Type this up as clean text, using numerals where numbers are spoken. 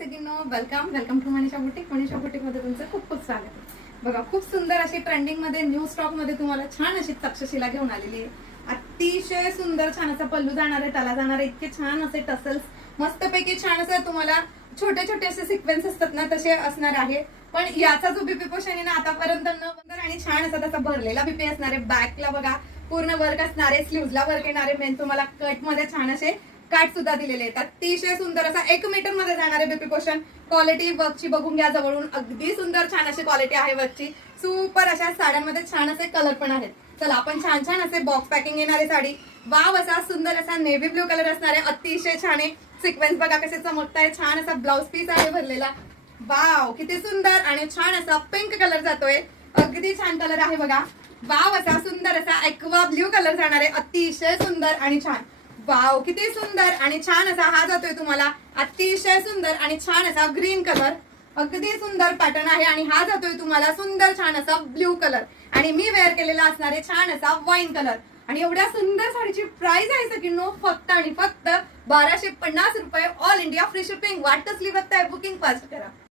सगळ्यांनो, welcome to Manisha boutique मध्ये तुमचं खूप खूप स्वागत आहे। बघा, खूप सुंदर अशी ट्रेंडिंग मध्ये न्यू स्टॉक मध्ये तुम्हाला छान अशी तक्षशिला घेऊन आलेली आहे। अतिशय सुंदर छान असा पल्लू जाणार आहे, त्याला जाणार आहे इतके छान असे टसल्स, मस्तपैकी छान असं तुम्हाला छोटे छोटे असे सिक्वेन्स असतात ना तसे असणार आहे। पण याचा जो बीपी पोर्शन आहे ना आतापर्यंत न बंदर आणि छान असा त्याचा भरलेला बीपी असणार आहे। बॅकला बघा पूर्ण वर्क असणार आहे, स्लीव्हजला वर्क येणार आहे, मेन तुम्हाला कट मध्ये छान असे काट सुद्धा दिलेले आहेत। अतिशय सुंदर असा 1 मीटर मध्ये जाणारे बीपी पोर्शन। क्वालिटी वर्कची बघून घ्या जवळून, अगदी सुंदर छान अशी क्वालिटी आहे वर्कची। सुपर अशा साड्यांमध्ये छान असे कलर पण आहेत। चला आपण छान छान असे बॉक्स पॅकिंग येणारे साडी, वाव असा सुंदर असा नेव्ही ब्लू कलर असणार आहे, अतिशय छान आहे। सिक्वेन्स बघा कसे चमकताय, छान असा ब्लाउज पीस आहे भरलेला, वाव किती सुंदर। आणि छान असा पिंक कलर जातोय, अगदी छान कलर आहे बघा। वाव असा सुंदर असा एक्वा ब्ल्यू कलर जाणार आहे, अतिशय सुंदर आणि छान। वाव किती सुंदर आणि छान असा हा जातोय तुम्हाला, अतिशय सुंदर आणि छान असा ग्रीन कलर, अगदी सुंदर पॅटर्न आहे। आणि हा जातोय तुम्हाला सुंदर छान असा ब्ल्यू कलर, आणि मी वेअर केलेला असणार आहे छान असा वाईन कलर। आणि एवढ्या सुंदर साडीची प्राइस आहे सगळ्यांनो फक्त आणि फक्त 1250 रुपये, ऑल इंडिया फ्री शिपिंग। वाटच लिहित आहे, बुकिंग फास्ट करा।